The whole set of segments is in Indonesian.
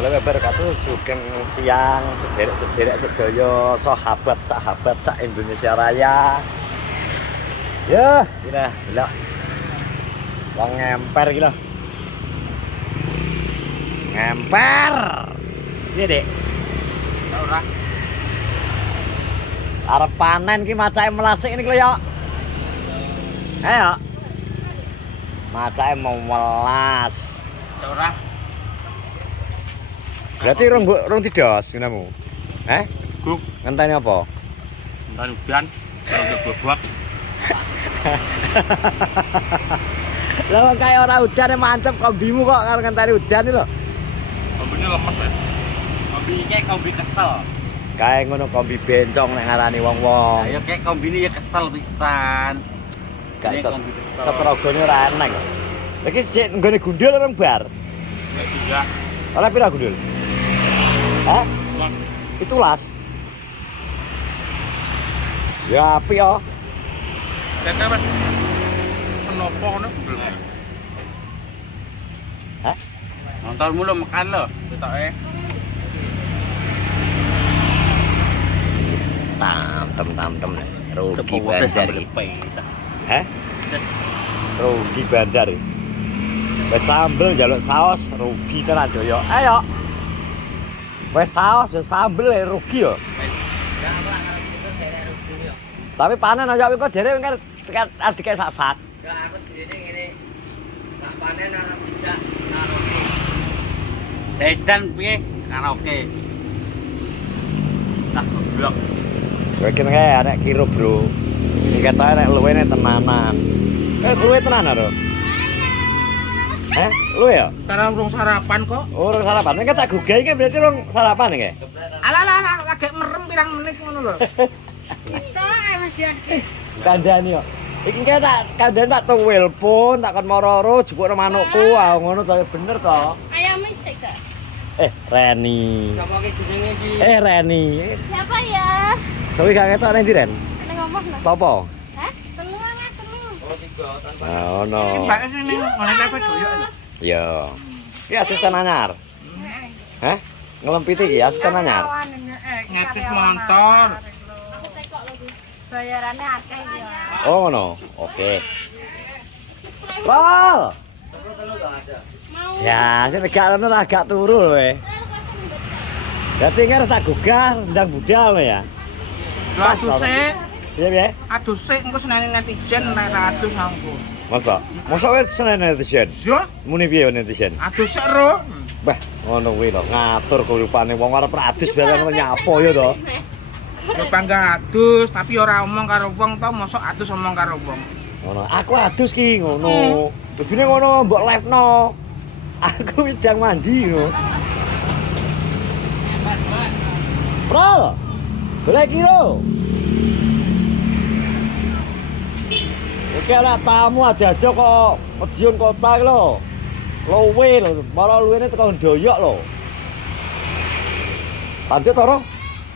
warahmatullahi wabarakatuh. Sugeng siang sederek-sederek sedaya sahabat sak Indonesia Raya. Ya, gila, delok. Wong ngemper iki lho. Ngemper. Piye, Dik? Ora. Arep panen ki macake melasik niku lho ya. Ayo. Macake mau melas. Ora. Berarti rong didos gunamu. Guk. Ngenteni apa? Ban udan. Kalau bobok. Lah kaya ora udan mancep kombimu kok karo ngenteni udan iki lho. Kombine lemes ya. Kombi iki kombi kesel. Kae ngono kombi bencong nek ngarani wong-wong. Ya kayak kombine ya kesel pisan. Gak Ini iso. kombi kesel. Setrogone ora eneng kok. Iki sik nggone gundul orang bar. Ya juga. Ora pira gundul? Hah? Wah, Itulas. Ya api ya. kata Mas. Kenapa kono belum? Hah? Nonton mulu makan lo, ketoke. Tam rugi bandar iki. bandar. Hah? Rugi bandar iki. Wis sambel njaluk saos rugi tenan yo. Ayo. Wis saos yo sambel rugi yo. Tapi panen aja kok jere kan adike sak-sak. Ya aku sendiri ngene. Tak panen ora bisa karaoke. Dedan piye karaoke. Tak goblok. Kowe kene kae arek kiro, Bro. Iki ketoke nek luwene tenanan. Luwe tenanan, Bro. Luwe ya? Sekarang urung sarapan kok. Urung sarapan. Nek tak gugah iki berarti urung sarapan iki. Alah lagi merem pirang menit ngono lho. Bisa Mas Jaki. Kandhani yo. Iki kae tak kandhani tak tuwil pun tak kon moro-oro jupukno manukku ngono to bener to. Ayam misik gak? Reni. Siapa ki jenenge iki? Reni. Siapa ya? Suwi gak ketok ning ndi, Ren? Ning ngomong no. Topo? Hah? Telu Mas, telu. Oh, 3 tanpa. Nah, ono. Mbak sini ngene level doyok lho. Yo. Iki asisten anyar. Hah? Ngelempiti iki asisten anyar. Ngepis motor. Aku tekok lho, Gus. Bayarannya akeh ya. Oh, ngono. Oke. Pol. Mau. Ya, sing gak ono agak turu kowe. Dadi harus tak gugah sedang budal lho ya. Adus sik, Iya, piye? adus sik engko senene netizen nek adus aku. Masa? Masa wis seneng netizen? Yo, Muni piye netizen? adus sik ro. Bah, ngono kuwi lho, ngatur keuripane wong arep adus barang nyapo ya to. Yo bangga adus, tapi ora omong karo wong to, mosok adus omong karo wong. Ngono. Aku adus ki ngono. Kudune ngono mbok live-no. Aku widang mandi ngono. Bro. Golek kiro. Oke lah tamu aja kok Medion kota iki lho. Luwe lho, malah luwene teko doyok lho. Lanjut to, Ro.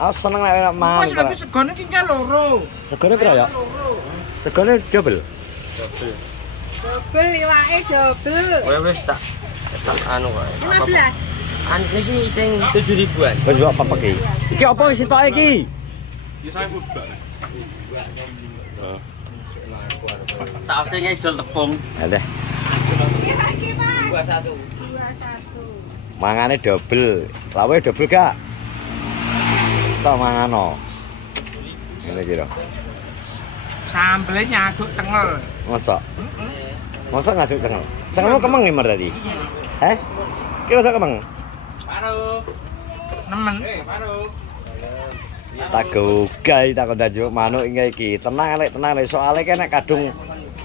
Aku seneng nek mangan. Wes lagi segone cincin loro. Segone pira ya? Segone double. Double iwake double. Wes tak anu kok. 15. Niki sing 7.000-an. Wis apa iki? Iki apa isi tok iki? Ya saya budak. Tak usah ngejol tepung. Alah, Iya iki, Mas. 21. 21. mangane double. Lawe double gak? Tok mangano. Ngene iki lho. Sambele nyaduk cengel. Mosok. Mosok ngaduk cengel. Cengelmu kemeng nih berarti. Ki mosok kemeng. Paru. Nemen. Paru. Tak gugah tak kon njuk manuk iki. Tenang lek soalé kan nek kadung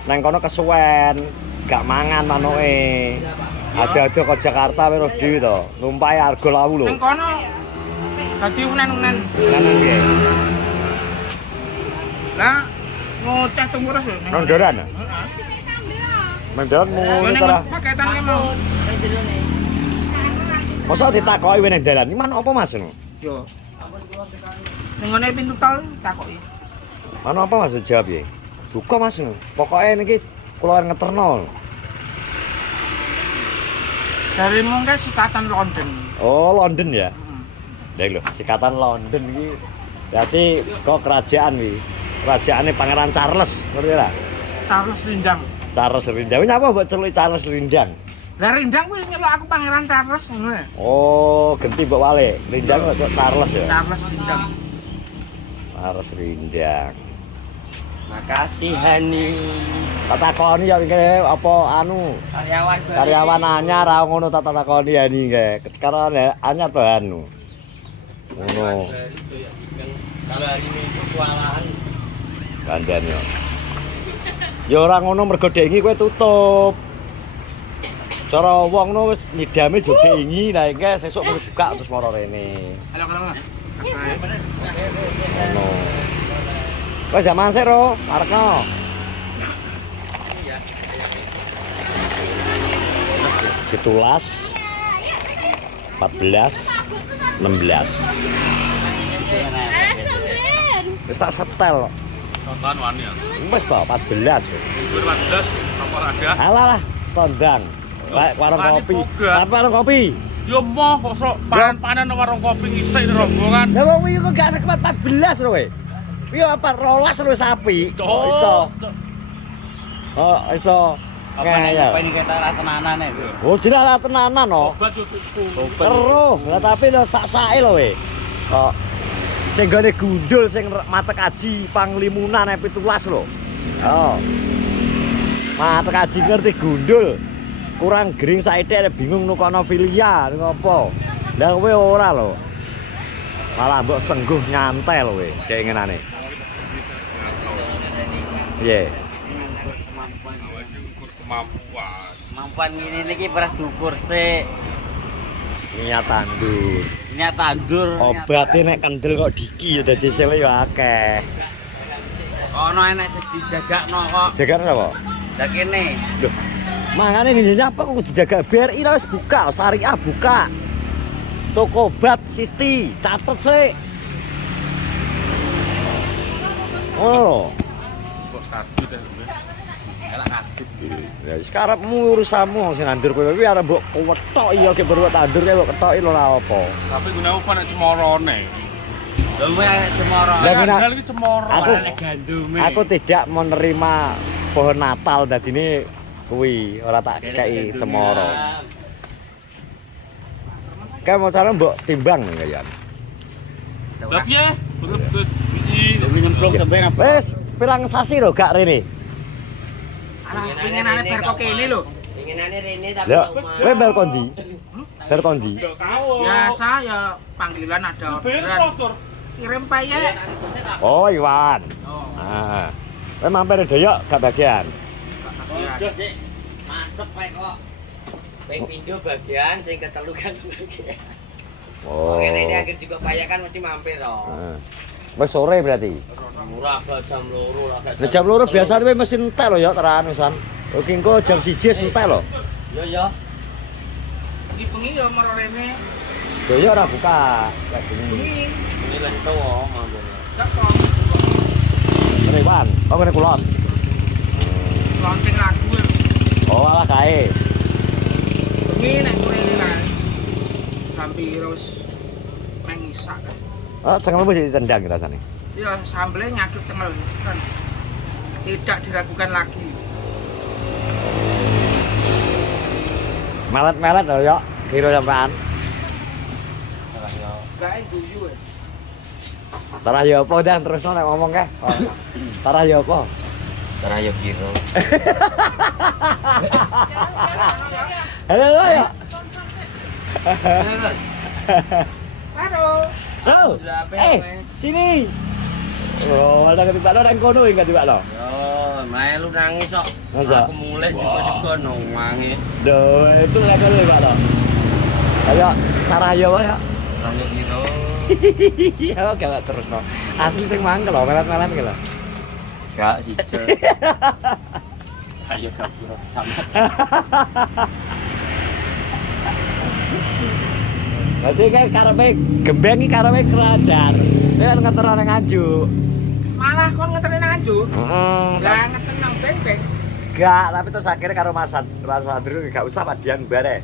nang kono kesuwen, gak mangan manuke. Ada-ada ke Jakarta wis dhewe to. Numpahe argo lawu lho. Ning kono dadi unen-unen. Nanan piye? Lah ngoceh tumurus lho. Nang doran. Mendoran Yo ngono ning ta. paketan ki mau. Mosok ditakoki wene dalan. Iki manuk apa Mas ngono? Yo. Ning ngene pintu tol takoki. Manuk apa Mas jawab ya? Duka Mas ngono. Pokoke niki kula ngeterno. Dari mungkin sukatan London. Oh, London ya. Heeh. Dek lho, sikatan London iki. Berarti kok kerajaan iki. Kerajaane Pangeran Charles, ngerti ora? Charles Rindang. Charles Rindang. Nyapa mbok celuk Charles Rindang? Lah Rindang kuwi nyeluk aku Pangeran Charles ngono ya. Oh, ganti mbok wale. Rindang kok Charles ya? Charles Rindang. Charles Rindang. Makasih Hani. Tak takoni ya iki apa anu karyawan anyar ra ngono tak takoni ya iki nggih. Karena anyar to anu. Ngono. Kalau hari Minggu kewalahan. Gandan yo. Ya ora ngono mergo dengi kowe tutup. Cara wong no wis ngidame jo dengi lah iki sesuk mesti buka terus moro rene. Halo. Ngono. Wes jaman sik ro, Marko. Ditulas 14 16 wis tak setel Tonton wani ya. wis to 14 wis. 2014 apa ada? Alah stondang warung kopi warung kopi Yo moh kok sok panen warung kopi ngisik rombongan. lah wong iki kok gak sekepet 14 lho we piye apa 12 lho sapi kok iso iso ngayal Apa ini kita lah tenanan ya, Bu? oh jelas lah tenanan no Obat yo tuku. Ero, lah tapi lho sak-sake lho we. Kok sing gone gundul sing matek aji panglimunan 17 lho. Oh. Matek aji ngerti gundul. Kurang gering saithik bingung nukono filia ngopo. Lah kowe ora lho. Malah mbok sengguh nyantai lho we keinginane. Piye? Kemampuan. Mampuan ini niki pernah dukur sik. Niat tandur. Ini tandur. Obatnya nek kendel kok diki ya dadi sele ya akeh. Ono enek dijagakno kok. Jagan apa? Lah kene. Loh, mangane ngene apa kok kudu jaga BRI wis buka, Syariah buka. Toko obat Sisti, catet sik. Oh, Bos kadut ya. Elak kadut. ya wis karepmu urusanmu sing nandur kowe kuwi arep mbok wethok iya ge baru tandur kae mbok ketoki lho ora apa. Tapi guna apa nek cemorone. Lho kowe cemoro. Lah, guna- Sandal iki cemoro. Aku- Nek gandume. Aku tidak menerima pohon Natal dadine kuwi ora tak kei cemoro. Kae mau cara mbok timbang kaya. Lah piye? Berebut biji. Demi nyemplung sampe ngapa? Wis pirang sasi lho gak rene. Alah pengenane bar kok kene lho. Inginane rene tapi Lho, omah. kowe bel kondi? Bel kondi? Biasa ya panggilan ada orderan. Kirim Pak ya. Oh, Iwan. Oh, Ah. Kowe mampir Doyok gak bagian. iya. Terus sik masep kae kok. Ping pindho bagian sing ketelu kan bagian. Oh. Oke, ini akhir juga payah kan mesti mampir toh. Heeh. Wis sore berarti. Murah gak jam 2 lah. Lah jam 2 biasane kowe mesin entek lho ya teran wisan. Oke engko jam 1 entek lho. Yo yo. Iki bengi ya maro rene. Doyok ora buka. Kayak gini. Bengi Ini lento kok mampir. gak kok Ngene Iwan, kok ngene kulon. lonceng lagu. Ya. Oh, alah kae. Bengi nek rene lah. Sampai terus mengisak. Oh, cengelmu sih ditendang rasane. Ya sambelnya nyakit cengel kan. Tidak diragukan lagi. Melet-melet lho ya, kira sampean. Gak guyu ya. Tarah ya apa dan terus nek ngomong ke. Tarah ya apa? Terah yo kira. Halo ya. Halo. Halo. Sini. Oh, ada ketibak lo nang kono enggak tibak lo. Yo, main lu nangis kok. Masa? Aku mulai juga nangis. Duh, itu enggak kono tibak lo. Ayo, tarah ya wae ya. Terah yo kira. Ya gak terus no. Asli sing mangkel lo, melet-melet iki lho. Gak sih. Ayo kabur sama. Berarti kan karepe gembeng iki karepe kerajaan. Kowe kan ngeterno nang Nganjuk. Malah kon ngeteni nang Anjuk. Heeh. Lah ngeteni nang beng-beng. Gak, tapi terus akhirnya karo Mas Sadru gak usah padian bare.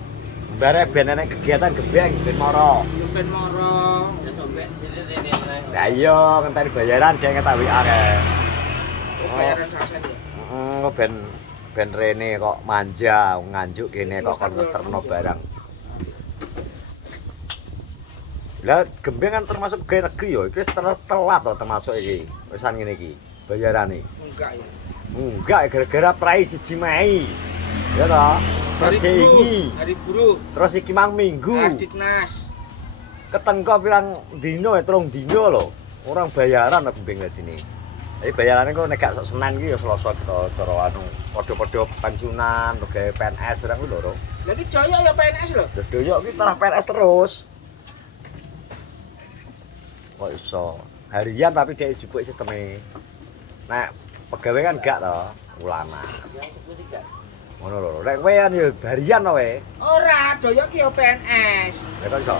Bare ben enek kegiatan gembeng ben moro. Ben moro. Ya sombek sini. Lah iya ngenteni bayaran dhek ngetak WA kae. Bayaran saset ya. Kok ben rene kok manja nganjuk kene kok kon ngeterno barang. Lah gembeng kan termasuk pegawai negeri ya, iki wis telat to termasuk iki. Wisan ngene iki bayarane. Enggak ya. Enggak gara-gara prai 1 Mei. Ya toh. Hari Terus buruh. iki. Hari buruh. Terus iki mang minggu. Adiknas. Ketengko pirang dino ya 3 dino lho. Orang bayaran kok gembeng ladine. Tapi bayarane kok nek gak sok Senin iki ya Selasa cara anu padha-padha pensiunan, pegawai PNS barang ku lho. Lah iki Jaya ya PNS lho. Doyok iki taraf PNS terus. Kok iso harian tapi dia jupuk sistemnya. Nek pegawai kan gak to, bulanan. Ngono lho. Nek kowe kan ya harian to kowe. Ora, Jaya ki ya PNS. Nek kok iso?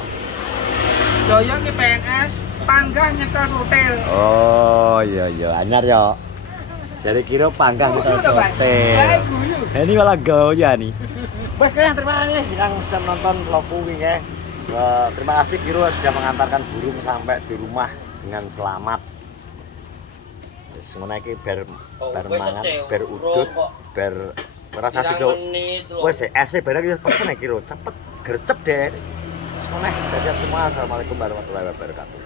Jaya ki PNS, panggah nyekel hotel. Oh iya anyar ya. Jadi kira panggang kita sote. Ini malah goya nih. Bos kalian terima kasih yang sudah menonton vlogku ini ya. Terima kasih Kiro sudah mengantarkan burung sampai di rumah dengan selamat. Semuanya ini ber mangan, ber udut, ber merasa juga. Wes esnya barang itu pesen ya Kiro, cepet gercep deh. Semuanya, dadah semua. Assalamualaikum warahmatullahi wabarakatuh.